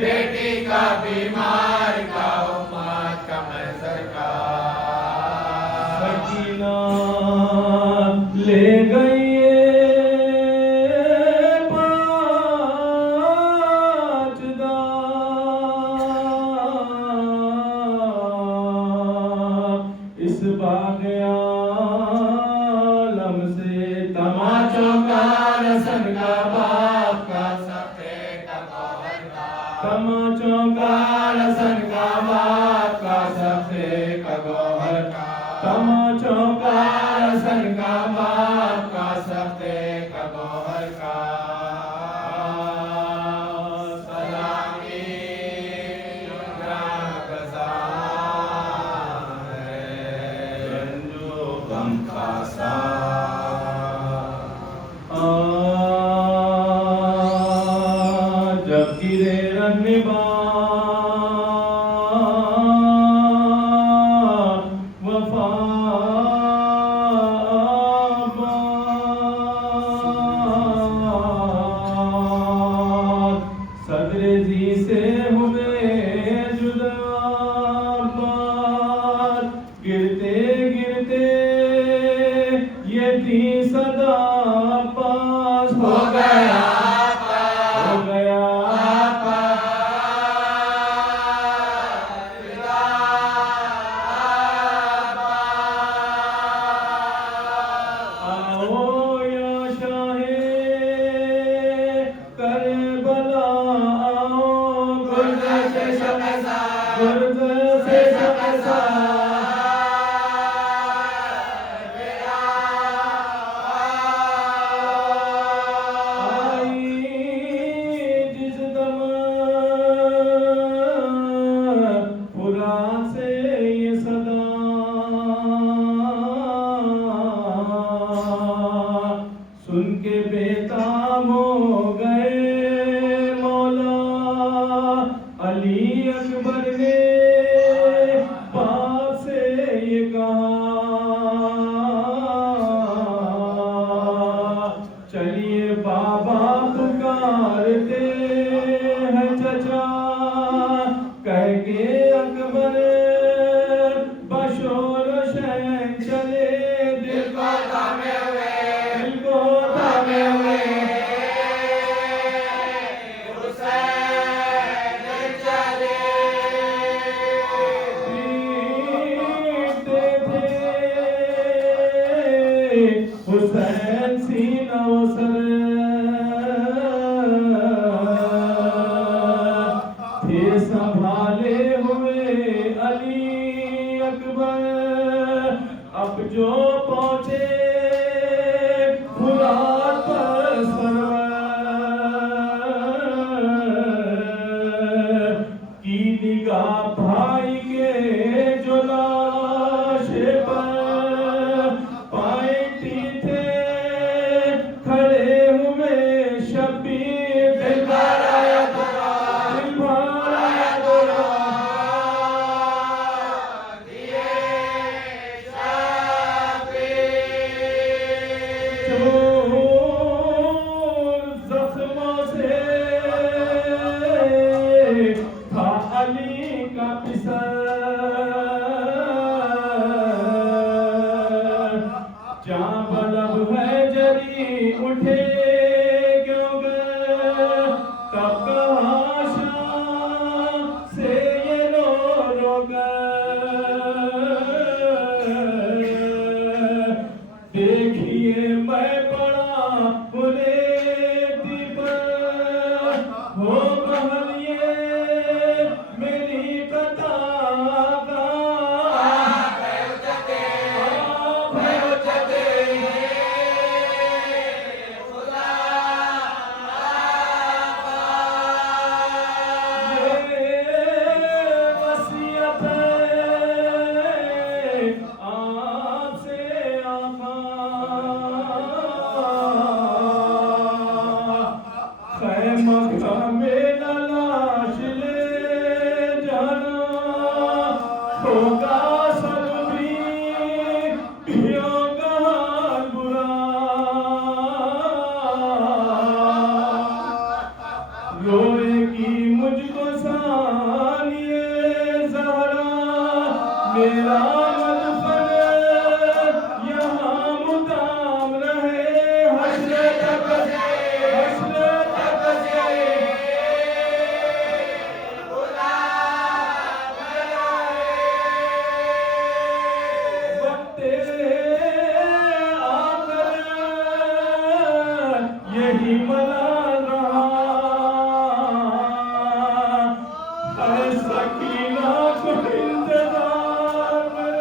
बेटी का बीमार का उम्मत का मैं सरकार। सकीना ले गई पाँच दाम इस बाग़ आलम से तमाचों का रसन का बाप का सफ़े का गौहर का। तमाचों का रसन का बाप का सफ़े का गौहर का। तमाचों का रसन का बाप का सफ़े का गौहर का। सलामी ग्राम है रंजो गम खासा। जब गिरे रहनेबा वफा सदरे जी से हुए जुदा गिरते गिरते ये थी सदा पास हो गया हो गया आओ या शाहे करबला आओ गुर्द से शमसा गुर्द से शमसा आई जिस दम फुरा से ये सदा सुन के बेताब हो गए मौला अली अकबर ने बाप से ये कहा चलिए बाबा पुकारते हैं चचा कह के अकबर बशोर शहन चले दिल को थामे हुए दिल को थामे हुए हुसैन चले। पीटते थे हुसैन सीना सर थे संभाले हुए अली अकबर अब जो पहुंचे फुरात पर सरवर की निगाह भाई के जो लाशे पर पाइती थे खड़े हुए शबीर दिल भर आया तेरा दिल भर आया तेरा जख्मों से था अली का पिसर जहाँ बलब है जरी उठे क्यों गए तब कहाँ शाम से ये रो रो गए देखिए मैं पड़ा बुलेटी पर हो महलिए मेरी कतार अरे सकीना को इंतजार में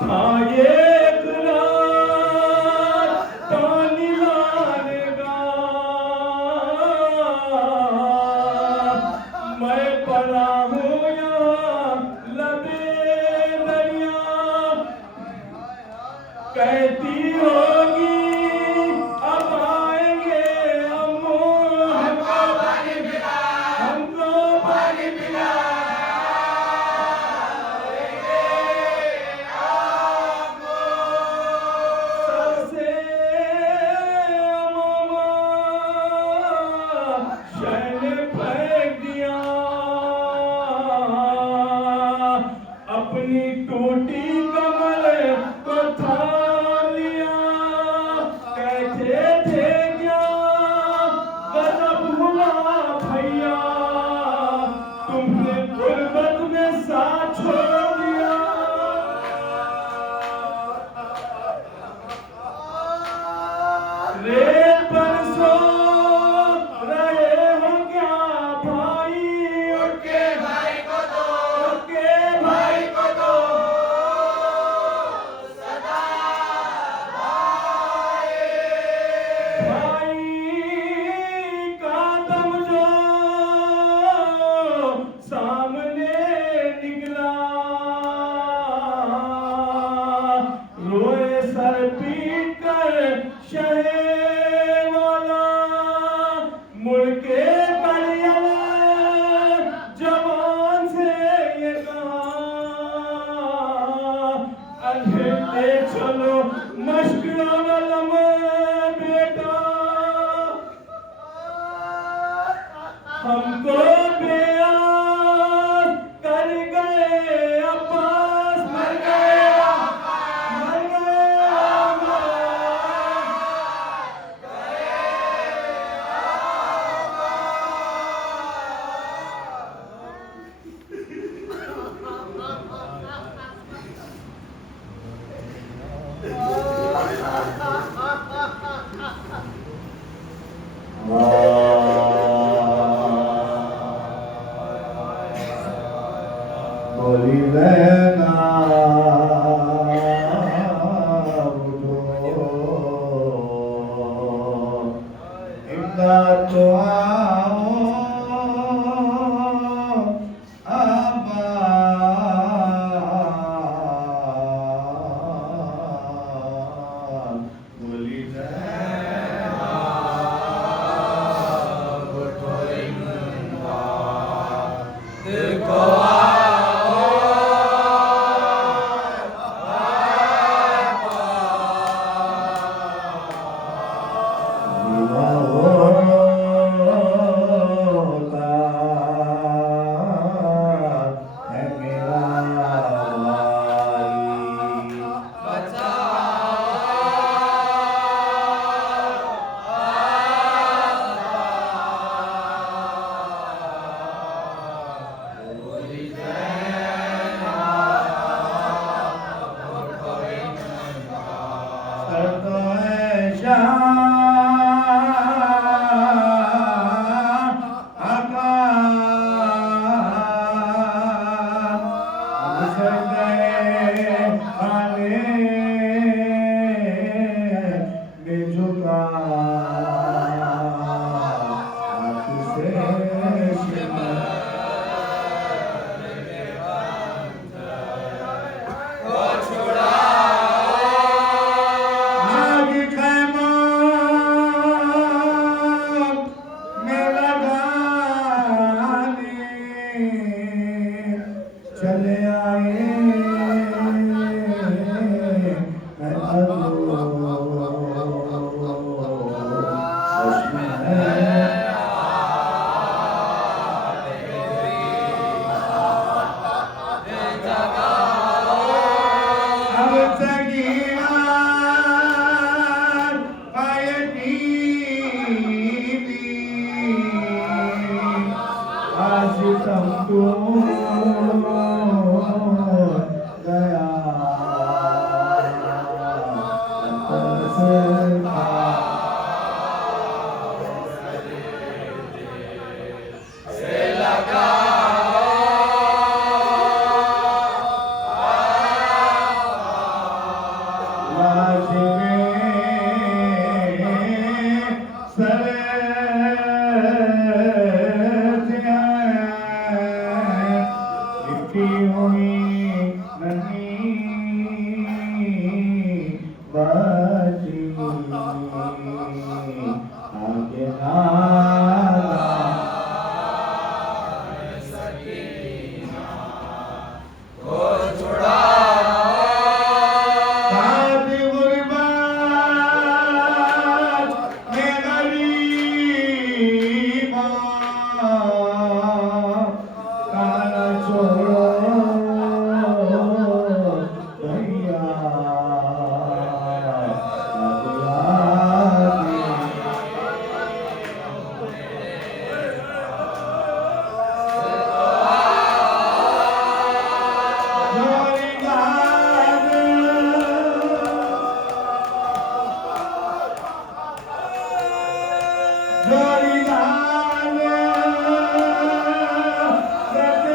था ये इकरार पानी लाने का। मैं पड़ा हूँ यहाँ लबे दरिया, कहती होगी अब आएंगे अम्मू, हमको पानी पिला, हमको पानी पिला। सबसे अम्मा शैल फेंक दिया, अपनी टूटी कमर को थाम लिया। कहते थे क्या गजब हुआ भैया, तुमने गुर्बत में साथ छोड़ दिया। रेत पर सो रहे हो क्या भाई, उठ के भाई को दो, उठ के भाई को दो सदा भाई का दम जो सामने निकला, रोए सर पीट कर शहे वाला, मुड़ के कड़ियल जवान से ये कहा, अंधेरे चलो मशगल में बेटा, हमको बेयार कर गए अब्बास, मर गए मर गए बोली रहना इमदाद तो आओ आबाद, बोली रहना उठो इमदाद, देखो चले आए गया जोड़ीदार रत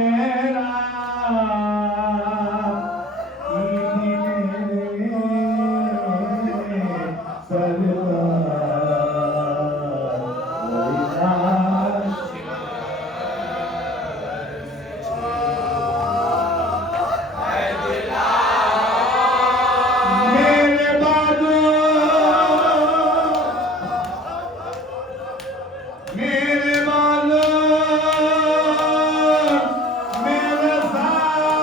मेरा मेरे बालो मेरे सामान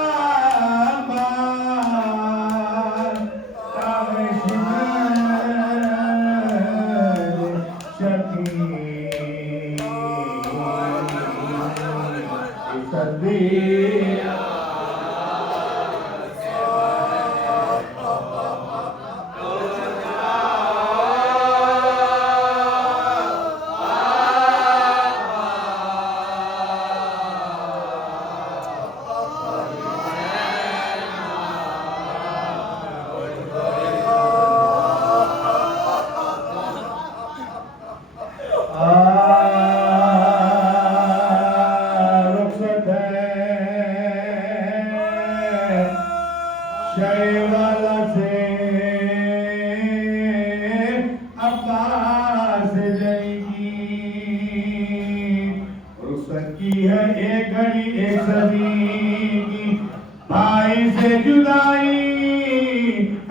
शैवाला से अब्बास जाएगी रुसन की है एक घड़ी एक सदी की भाई से जुदाई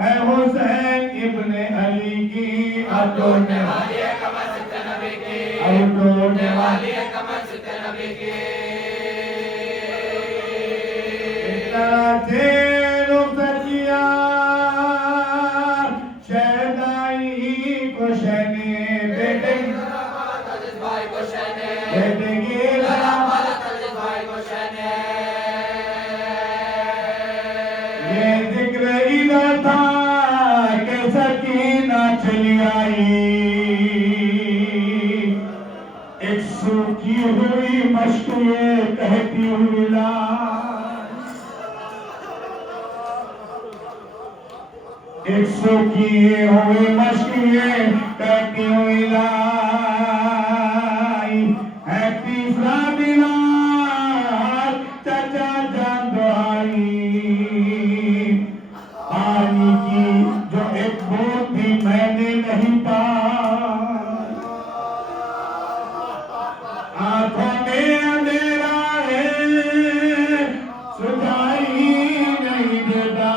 है हुसैन इब्ने अली की अतोड़ने वाली है कमर सिद्ध नबी की अतोड़ने वाली है कमर सिद्ध नबी की ये जिक्र इधर था कि सकीना चली आई एक सूखी हुई मश्क ये कहती हुई एक सूखी हुई मश्क ये कहती हुई लाई है तीसरा बिलाल चचा जान दुआई पानी की जो एक बूंद भी मैंने नहीं पाई आंखों में अंधेरा है सुझाई नहीं देता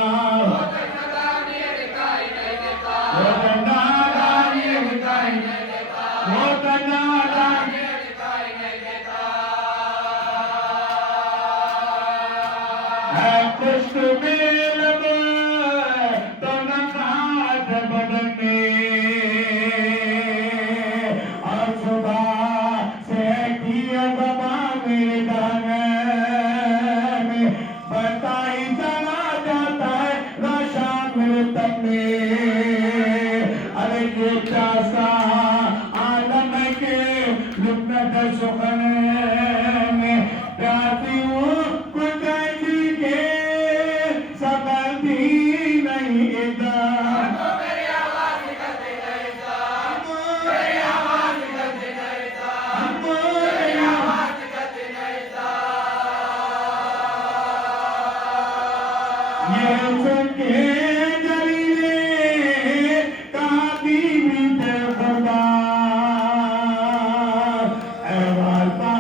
Bye.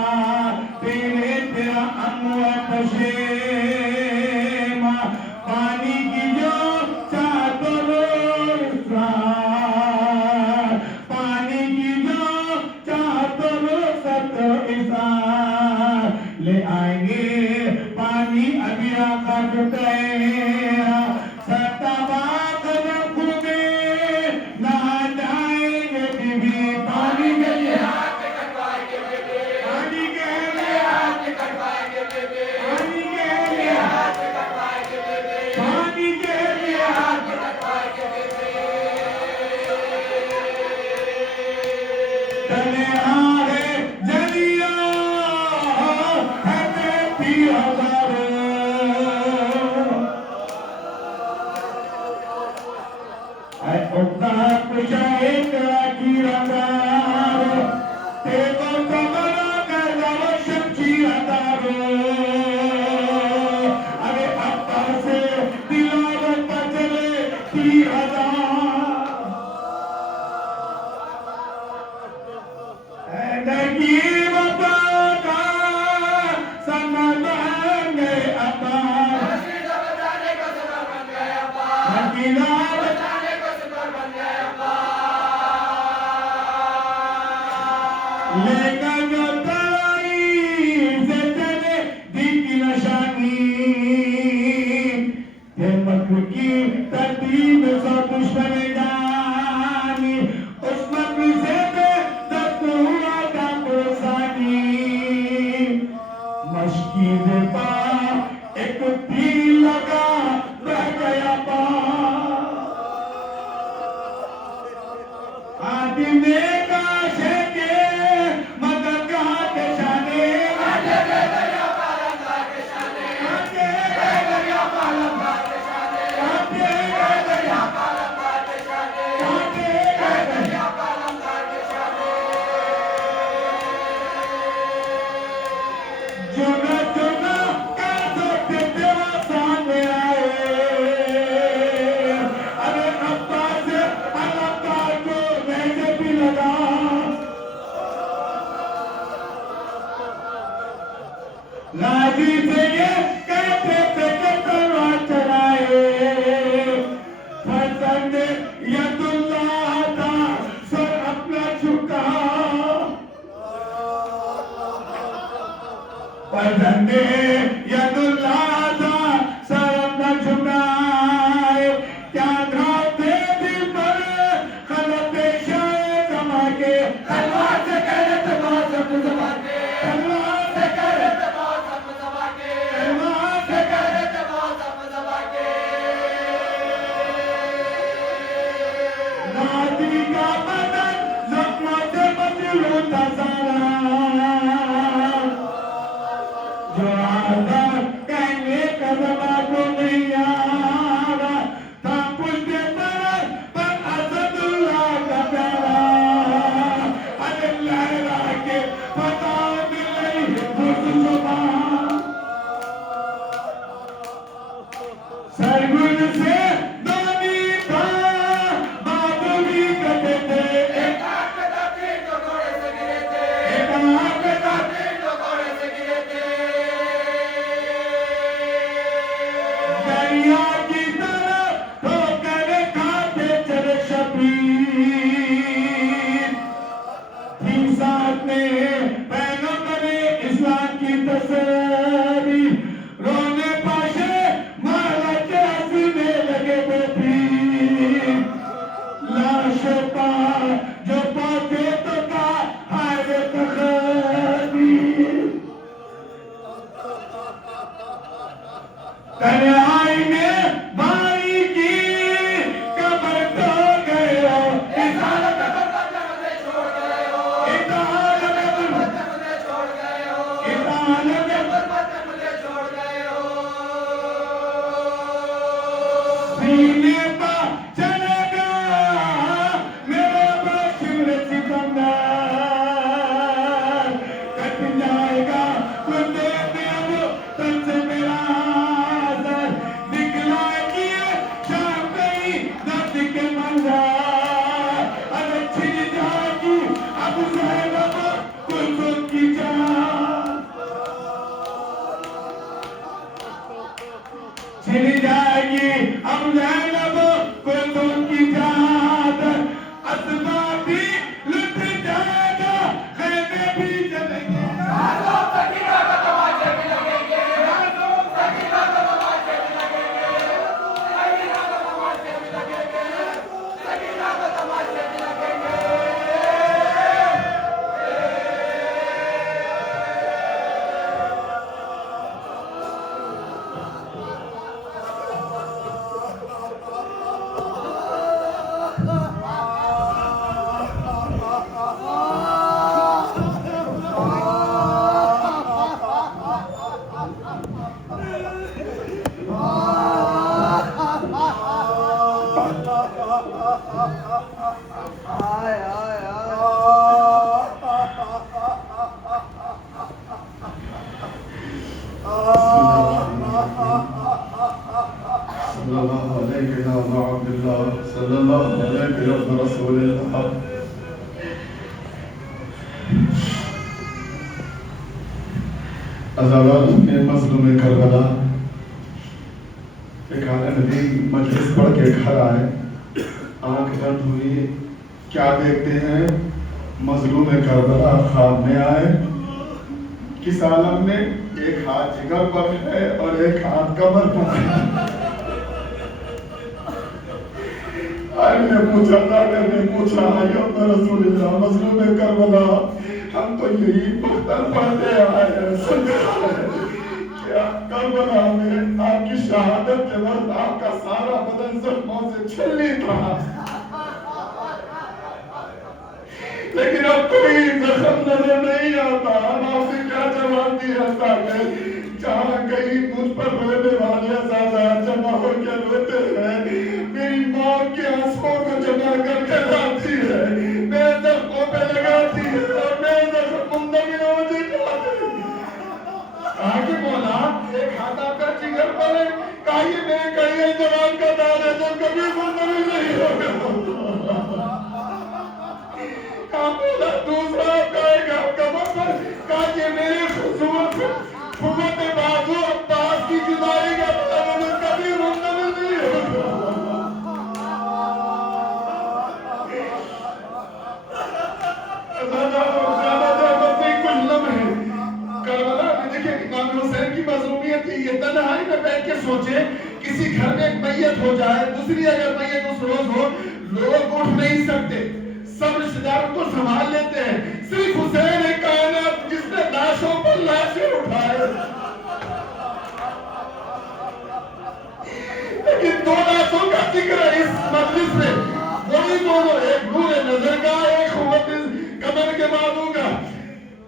जिंदगी वफा का सनम बन गए अपा अकेला लेकर जो तराई से चले दी की निशानी थे मक्र की तरतीब सौ दुश्मन जानी उस मक्र से दस्त हुआ था पुरसानी मशकी दे पा एक तीर लगा रह गया पा आदिम ने काशे के मदद का निशाने आगे गया पालम का निशाने आगे गया पालम का निशाने आगे गया पालम का निशाने आगे गया पालम का निशाने जुना जुना का सोते देवा सामने आए अरे अब्बा से अल्लाह को मैंने भी लगा लाजी से ये कहते थे कि तलवार चलाए फर्जंद यदुल्लाह था सर अपना झुका फर्जंद यदुल्लाह था सर अपना झुकाए क्या धाते दिल पर खलत शाये कमा के तलवार से करे तो बहुत सब दबा के तलवार से करे तो बहुत सब दबा के तलवार से करे तो बहुत सब दबा के नादी का बदन जख्मों से बदल होता सारा जो आदर कहने का जवाब को नहीं आरा था पुष्टे पर असदुल्लाह का प्यारा अरे लहरा के फता दिल अज़ावाल में मज़लूम करबला एक आला नबी मजलिस पढ़ के घर आए, आंख बंद हुई, क्या देखते हैं? मजलूम करबला ख्वाब में आए। किस आलम में? एक हाथ जिगर पर है और एक हाथ कमर पर है। ने पूछा रसूलुल्लाह मजलूम करबला, हम तो यही पढ़ते आए हैं क्या करबला में आपकी शहादत के वक्त आपका सारा बदन जख्मों से छलनी था, लेकिन अब कोई जख्म नजर नहीं आता। हम आपसे क्या जवाब दिया? जहाँ कहीं मुझ पर रोने वाले ज़्यादा जमा होकर रोते हैं, मेरी मौत के आंसुओं को जमा करके लाती है, मेरे जख्मों पे लगाती है और मेरे जख्म मुंदमिल हो जाते हैं। आगे बोला, एक हाथ आपका जिगर पर है, कहा ये मेरे कड़िया जवान का दाल है जो कभी मुंदमिल नहीं होगा। कहा बोला दूसरा कहेगा कमर पर, कहा ये मेरे खुबत बाजू अब्बास की जुदाई का मतलब कभी मुंदमिल नहीं होगा। करबला में देखिए इमाम हुसैन की मजलूमियत ये तन्हाई में बैठ के सोचे, किसी घर में एक मैयत हो जाए, दूसरी अगर मैयत उस रोज हो, लोग उठ नहीं सकते, सब रिश्तेदारों को संभाल लेते हैं, सिर्फ हुसैन एक कायनात जिसने लाशों पर लाशें उठाए। लेकिन दो लाशों का जिक्र इस मजलिस में, वही दोनों, एक नूर नजर का, एक कमर के बाबू का।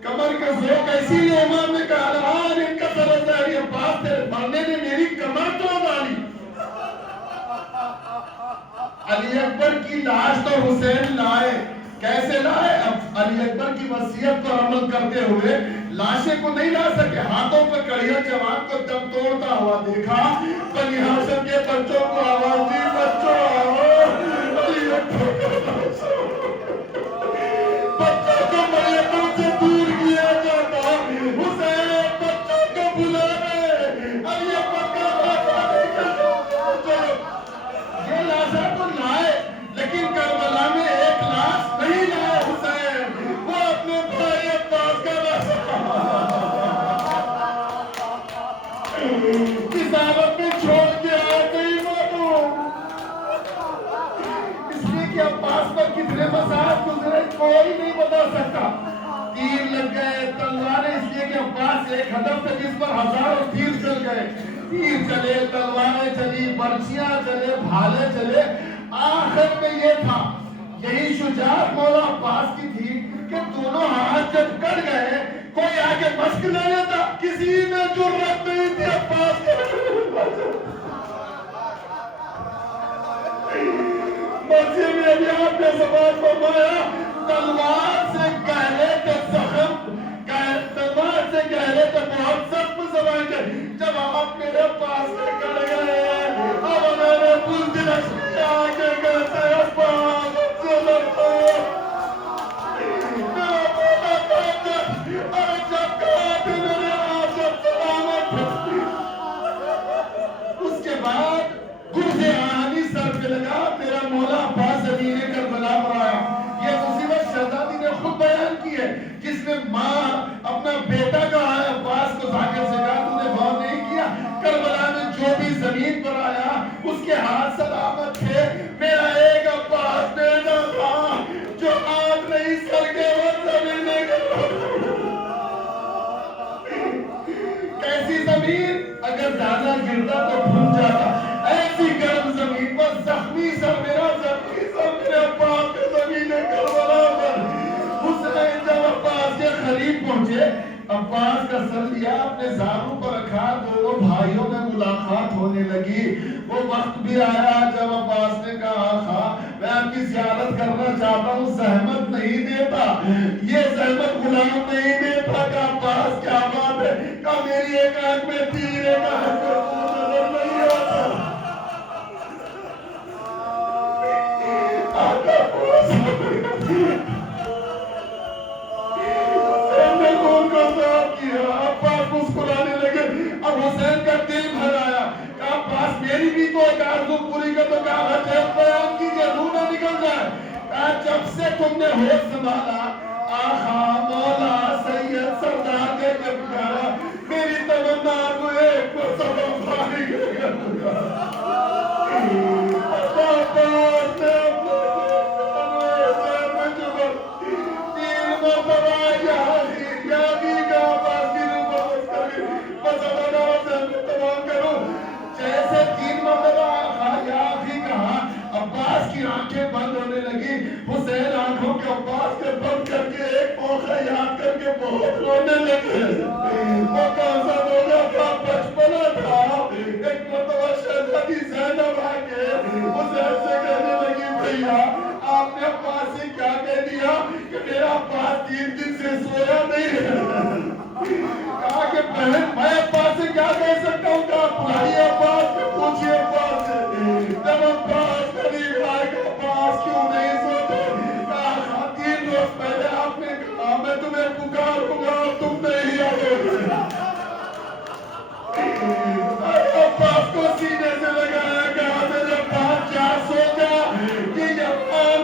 कमर का जोक इसीलिए इमाम ने कहा इनका तरफ ये बात है, मरने ने मेरी कमर तोड़ डाली। अली अकबर की लाश तो हुसैन लाए, कैसे लाए? अब अली अकबर की वसीयत पर अमल करते हुए लाशें को नहीं ला सके, हाथों पर कड़िया जवान को जब तोड़ता हुआ देखा, बनी हाशिम के बच्चों को आवाज दी, बच्चों आओ, अली अकबर बच्चों को मैयतों से दूर किया जाता, हुसैन बच्चों को बुला रहे, अली अकबर का ये लाशा तो लाए, लेकिन करबला में एक लाश नहीं लाए हुसैन, वो अपने भाई अब्बास का लाश किसानत में छोड़ के आ गई बाबू। इसलिए कि अब्बास पर कितने मसाइल गुजरे कोई नहीं बता सकता। तीर लग गए, तलवारें, इसलिए कि अब्बास एक हदफ थे जिस पर हजारों तीर चल गए, तीर चले, तलवारें चली, बर्छियां चले, भाले चले, आखिर में ये था, यही शुजाअत मौला अब्बास की थी कि दोनों हाथ जब कट गए, कोई आगे मश्क न लेता, किसी ने जुर्रत नहीं थी अब्बास के मस्जिद में भी आपने समाज फरमाया, तलवार से गहरे तो जख्म, तलवार से गहरे तो बहुत जख्म समाएंगे। जब आप मेरे पास से कट गए, अब मैंने बुलदिल आगे कहते अब्बास अरे जब कहा मेरे आप जब सलामत, उसके बाद गुर्दे आनी सर पे लगा, मेरा मौला अब्बास जमीन करबला पर आया। ये मुसीबत शहजादी ने खुद बयान की है, जिसने माँ अपना बेटा कहा है अब्बास को जाकर से कहा तूने गौर नहीं किया, करबला में जो भी जमीन पर आया उसके हाथ सलामत थे, मेरा एक अब्बास बेटा था जो आग नहीं सर के वो जमीन कैसी जमीन, अगर ज्यादा गिरता तो भूल जाता, ऐसी गर्म जमीन पर जख्मी सर मेरा, जख्मी सर मेरे अब्बास के जमीन करबला पर। हुसैन जब अब्बास के करीब पहुंचे, अब्बास का सर लिया, अपने जारों पर रखा, दोनों भाइयों में मुलाकात होने लगी। वो वक्त भी आया जब अब्बास ने कहा था मैं आपकी ज़ियारत करना चाहता हूँ, सहमत नहीं देता, ये सहमत गुलाम नहीं देता। का अब्बास क्या बात है, का मेरी एक आंख में तीर, एक आंख में नजर नहीं आता। अब्बास मुस्कुरा आरज़ू पूरी कर दो। कहा बयान कीजिए, रूह ना निकल जाए। कहा जब से तुमने होश संभाला, आहा मौला सैयद सरदार के जब कहा मेरी तमन्ना को एक को सब खाली जैसे 3 मरतबा अब्बास की आंखें बंद होने लगी। हुसैन आंखों के अब्बास के बंद करके एक मौका याद करके बहुत रोने लगे। वो कौन सा रोना था? बचपना था। एक मरतबा शहजादी ज़ैनब आके हुसैन से कहने लगी भैया आपने अब्बास से क्या कह दिया कि मेरा अब्बास 3 दिन से सोया नहीं है। कहा कि बहन मैं अब्बास से क्या कह सकता हूँ? कहा बुलाइए अब्बास से, पूछिए अब्बास से। जब अब्बास करीब आएगा अब्बास क्यों नहीं सोते? कहा 3 रोज पहले आपने कहा मैं तुम्हें पुकारूंगा तुम नहीं आओगे। अब्बास को सीने से लगाया। कहा मेरे अब्बास क्या सोचा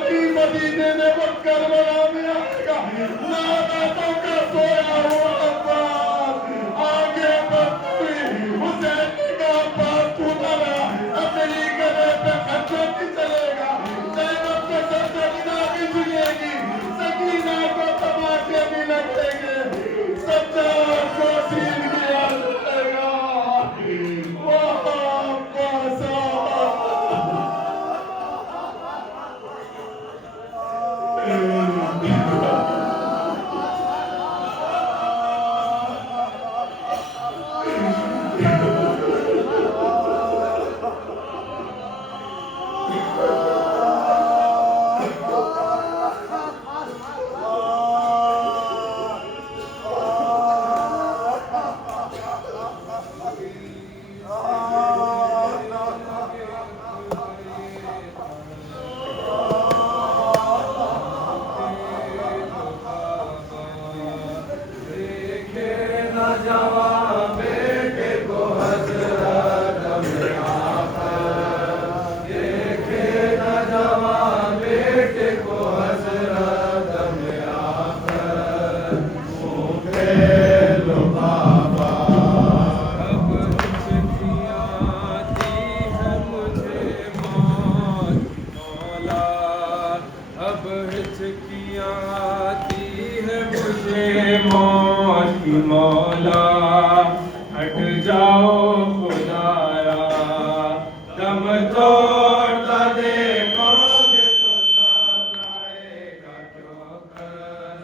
कि मदीने में वो करबला में आएगा नादातों का सोया हुआ अब्बास आगे बढ़ती। हुसैन ने कहा अब्बास तू लगा अपनी गले पे खच्चर भी चलेगा। ज़ैनब के सर से निदा भी झुकेगी। सकीना को तमाचे भी लगेंगे। सज्जाद को सीन किया जाएगा। वाह अब्बास मौला हट जाओ खुदाया दम तोड़ता देखोगे तो सब आएगा क्यों कर।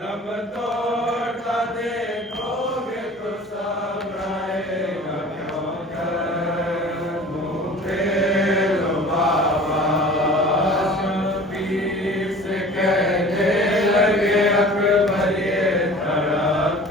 दम तोड़ता देखोगे तो सब आएगा क्यों कर। मुझे लो बाबा शबीर से कहने लगे अकबर ये धड़क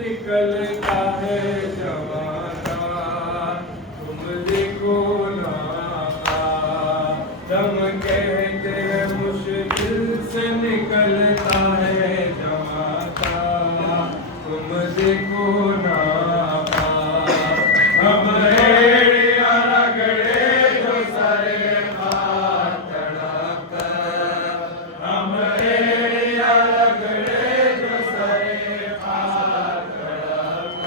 निकलता है जमाना तुम देखो ना। दम कहते हैं मुश्किल से निकलता है जमाना तुम देखो ना। हम एड़ियां रगड़े जो सारे हाथ तड़प। हम एड़ियां रगड़े जो सारे हाथ तड़प।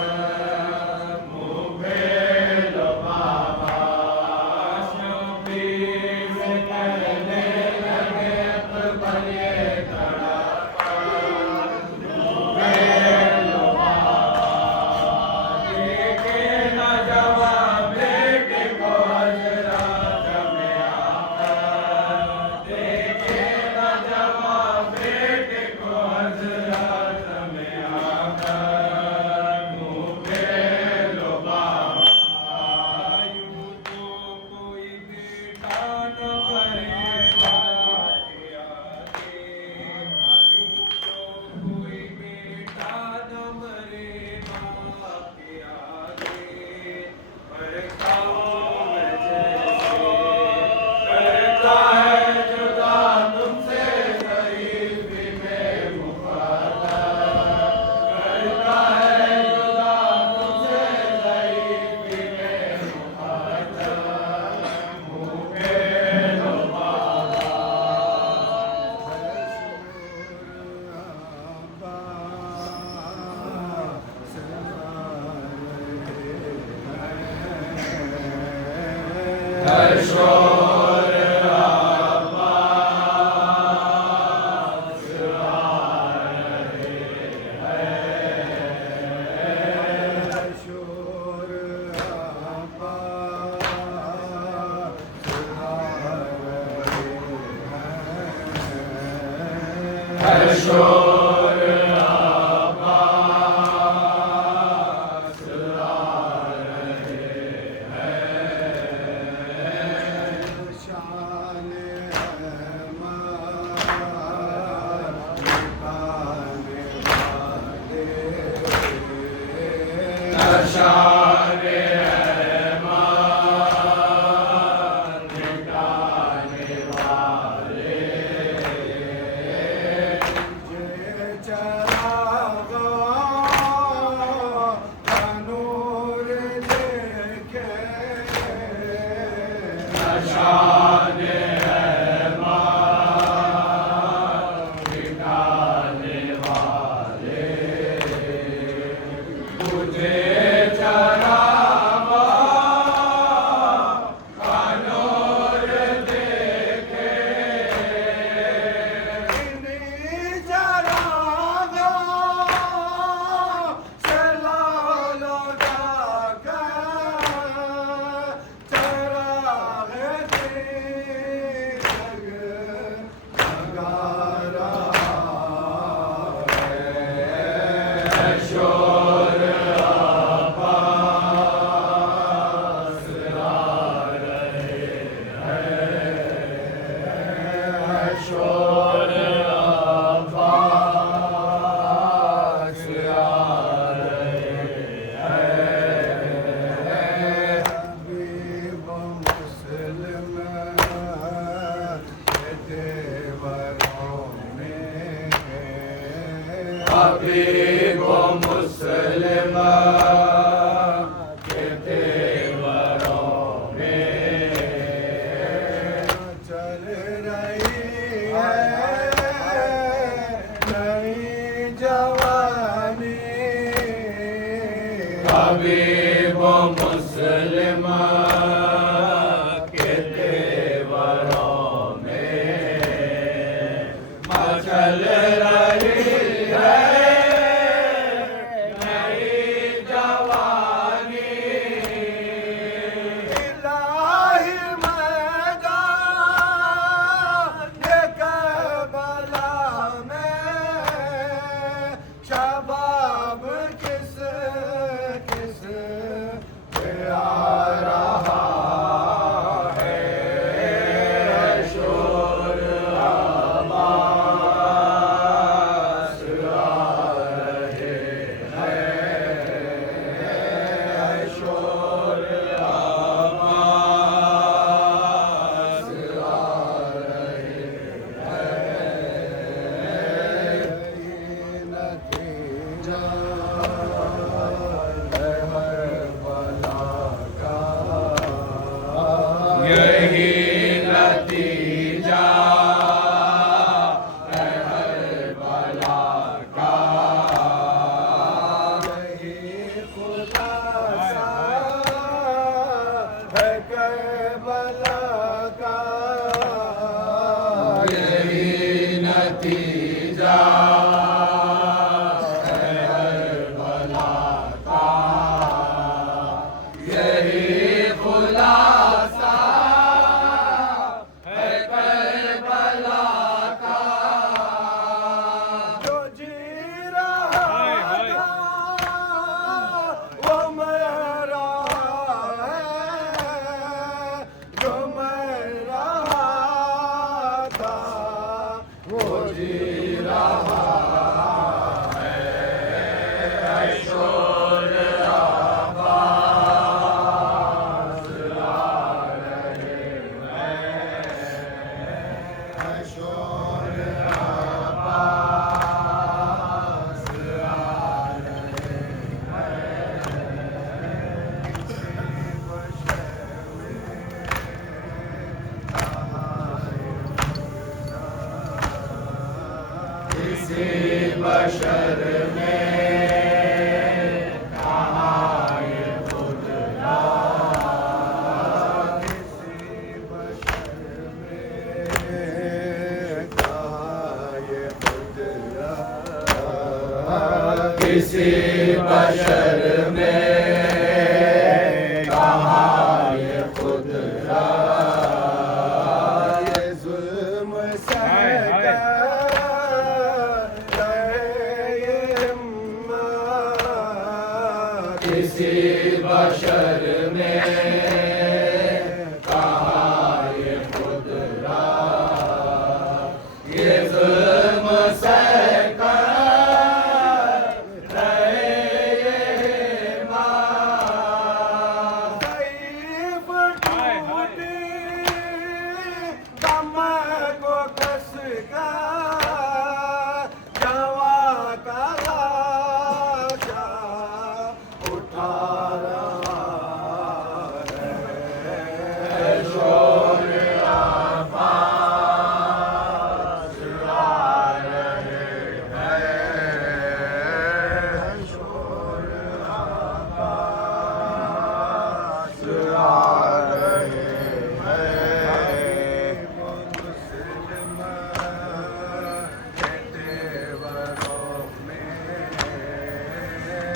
वो मैं किसी बशर ने कहा ये खुदरा ये जुल्म सह कर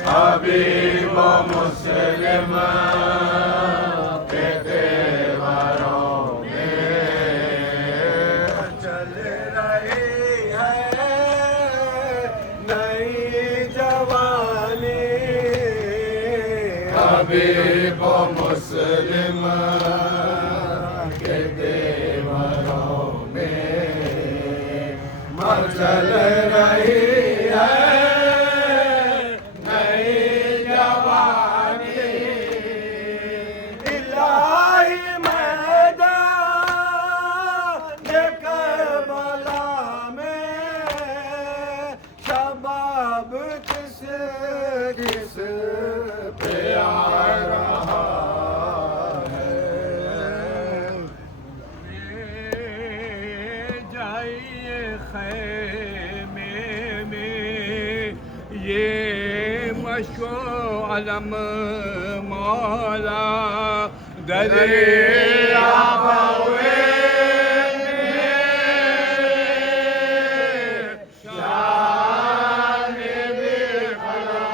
हबीब मुस्लिम के तेवरों में चल रही है नई जवानी। हबीब मुस्लिम के तेवरों में चल रही है अलम मौला दरिया बावे शान बेखला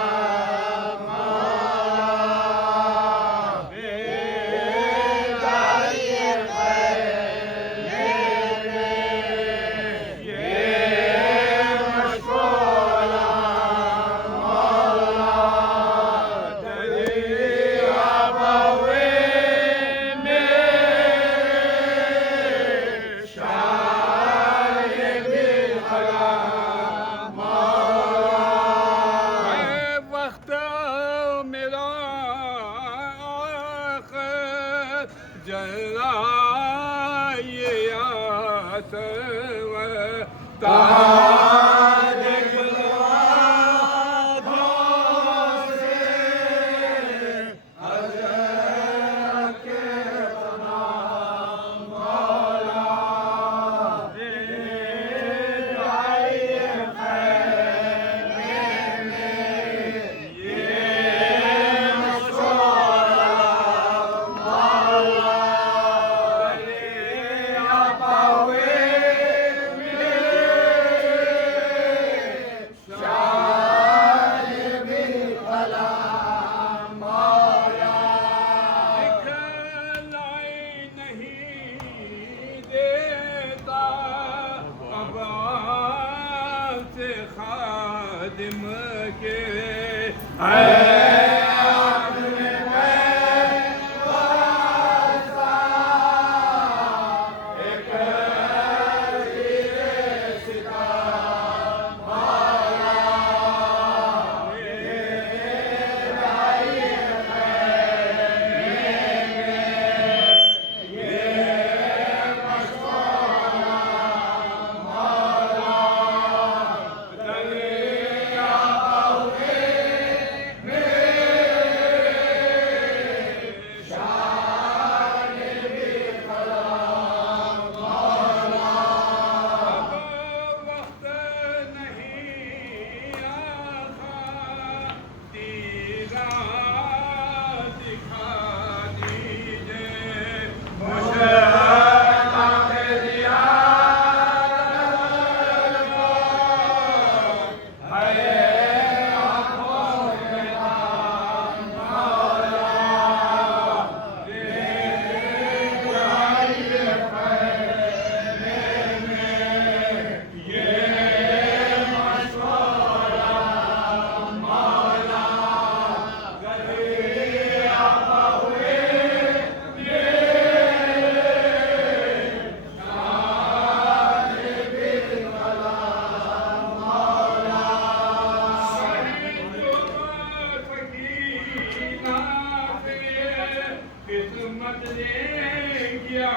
किस्मत ने किया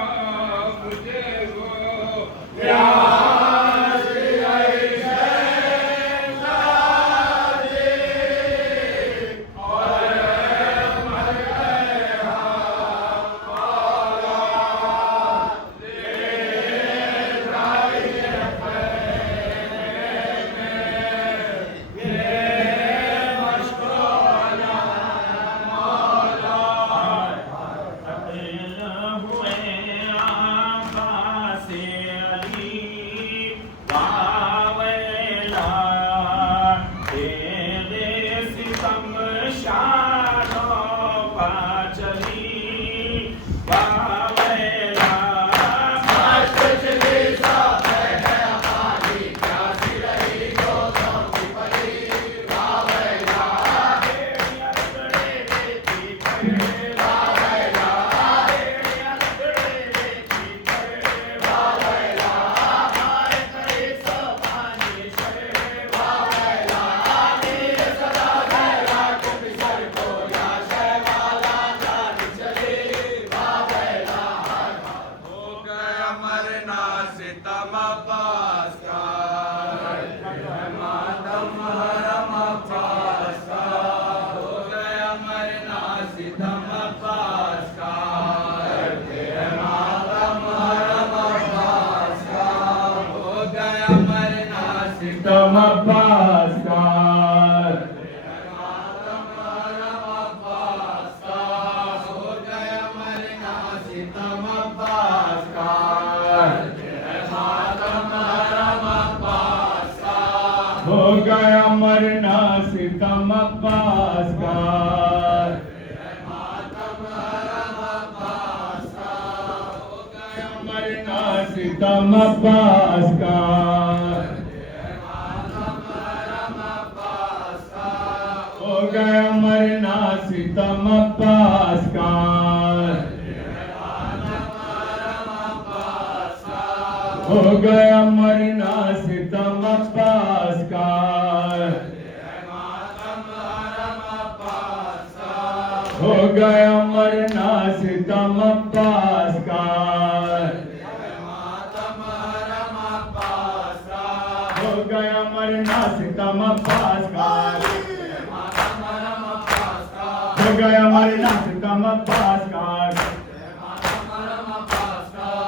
मुझे वो प्यार सितम अब्बास का हो गया मरना सितम अब्बास का मरना सितम अब्बास का हो गया मरना सितम अब्बास का हो गया मरना सितम अब्बास का हो गया मरना सितम अब्बास का हो गया मरना सितम अब्बास का हो गया मरना सितम अब्बास का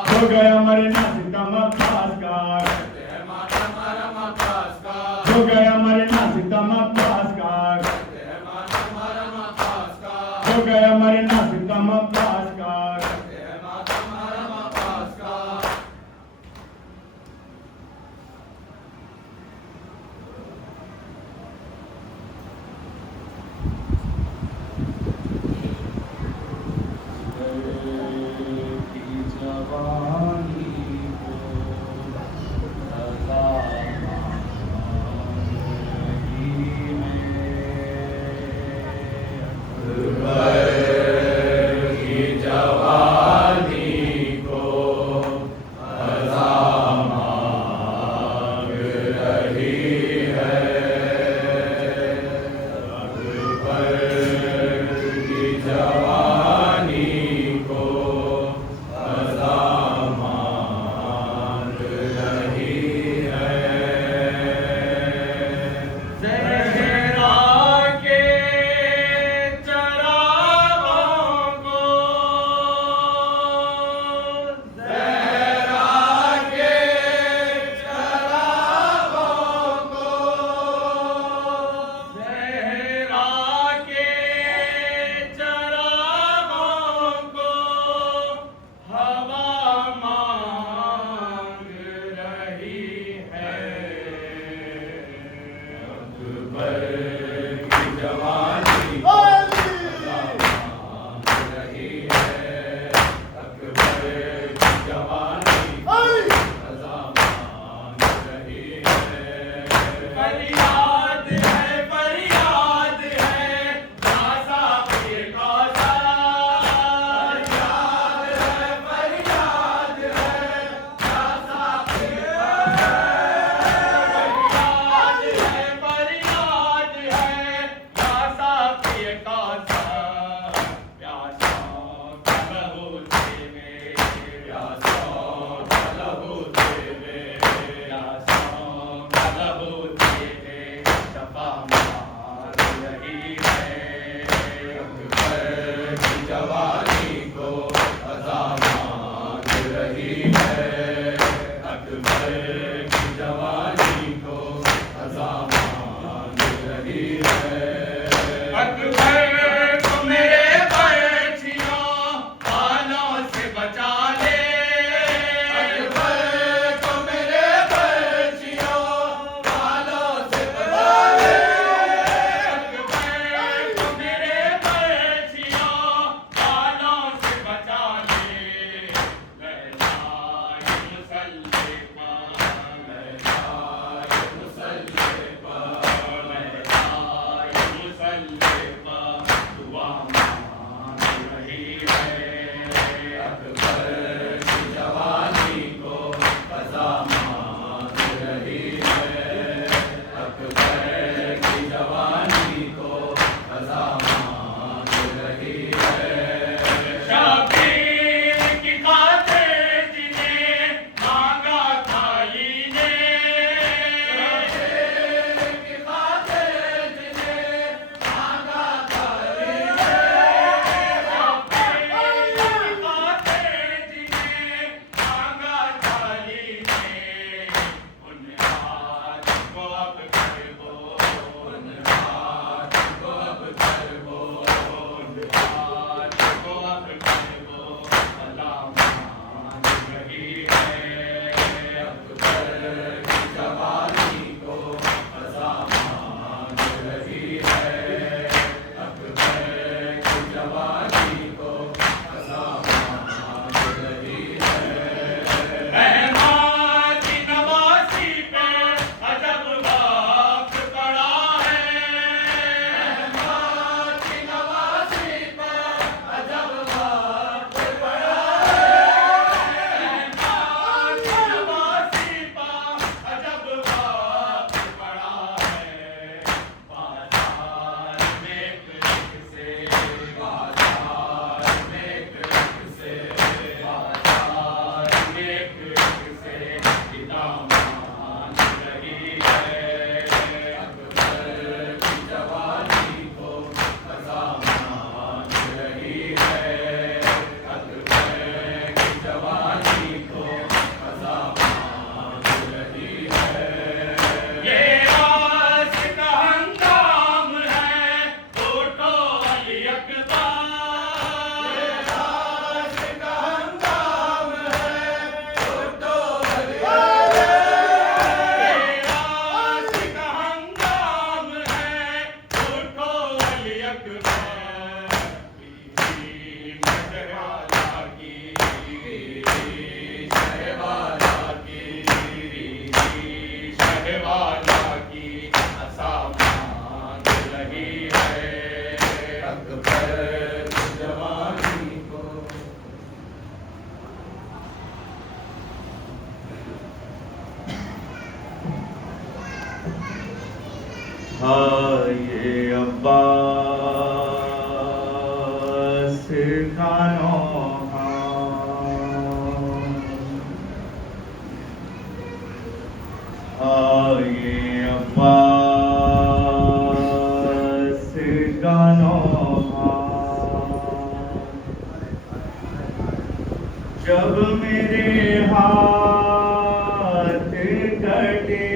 हो गया मरना सितम अब्बास का हो गया मरना सितम अब्बास का हो गया मरना सितम अब्बास का गानो आए अब्बास गानो जब मेरे हाथ कटे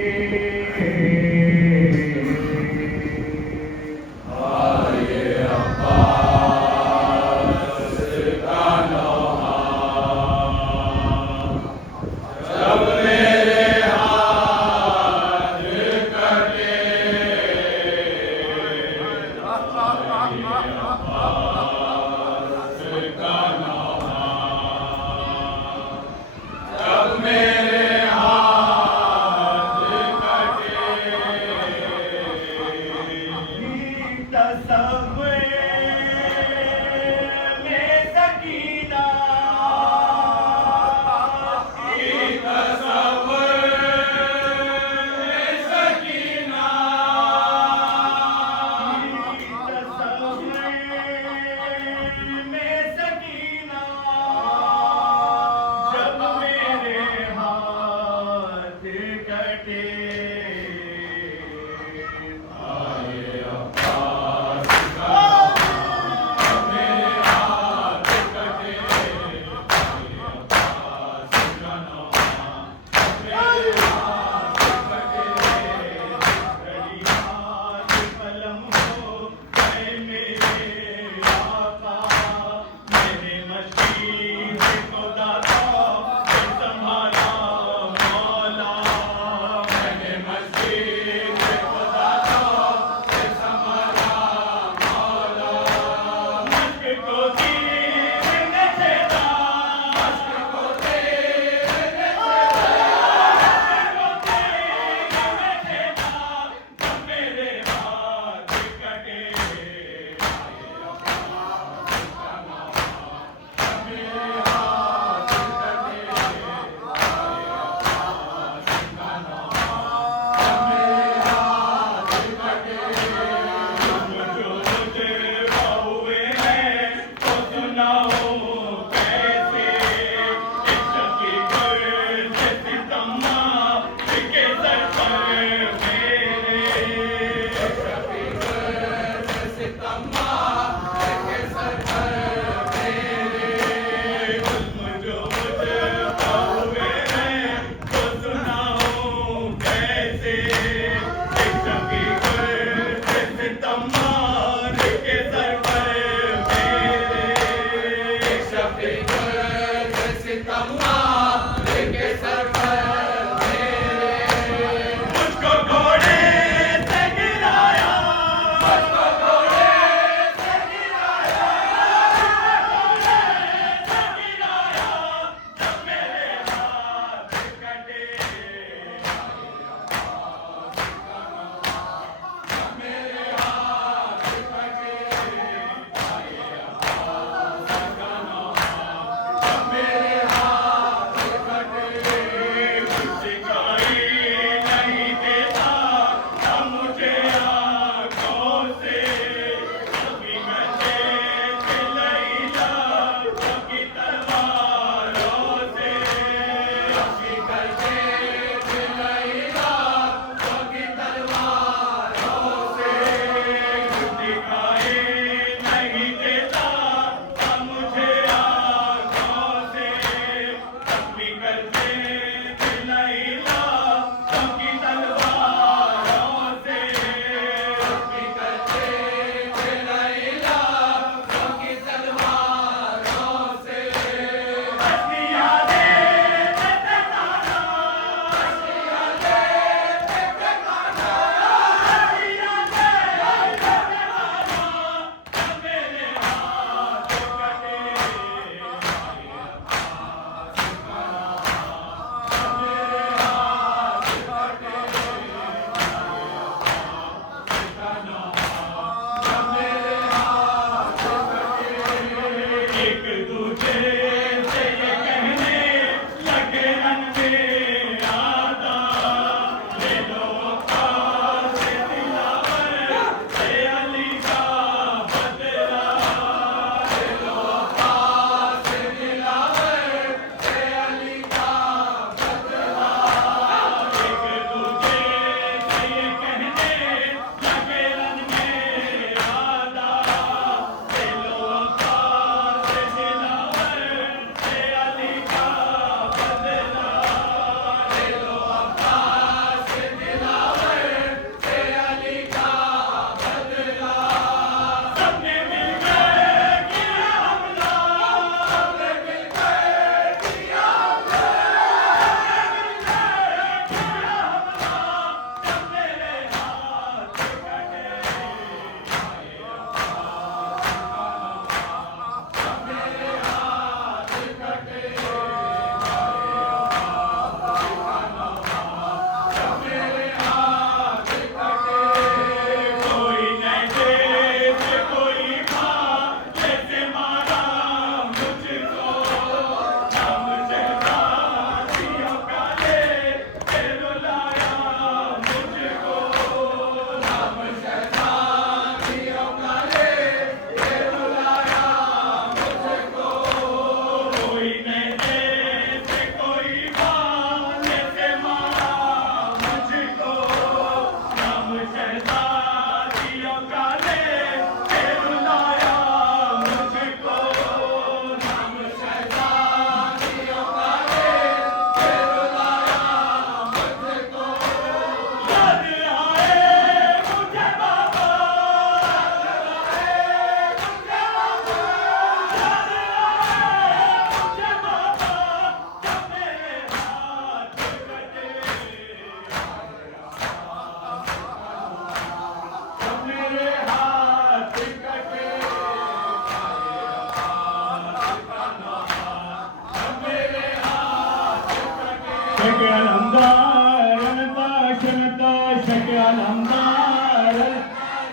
शक्यालमदार अनता शनता शक्यालमदार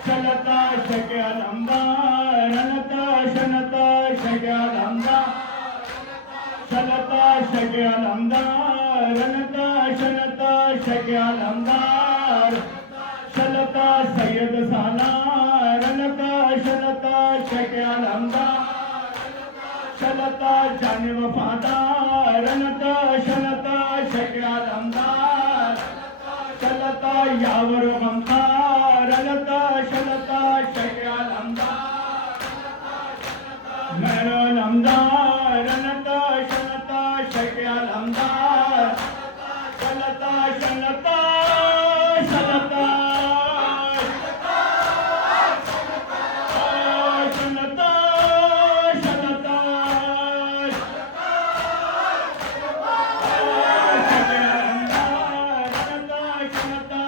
शलता शक्यालमदार अनता शनता शक्यालमदार शलता शक्यालमदार अनता शनता शक्यालमदार शलता सैयद सालार अनता शलता शक्यालमदार शलता जाने वफादार अनता शलता शक्यालमदार शलता यावर गमखार अनता शलता शक्यालमदार मेरलमदार अनता शलता शक्यालमदार शलता शलता शलता शलता शलता शक्यालमदार अनता शलता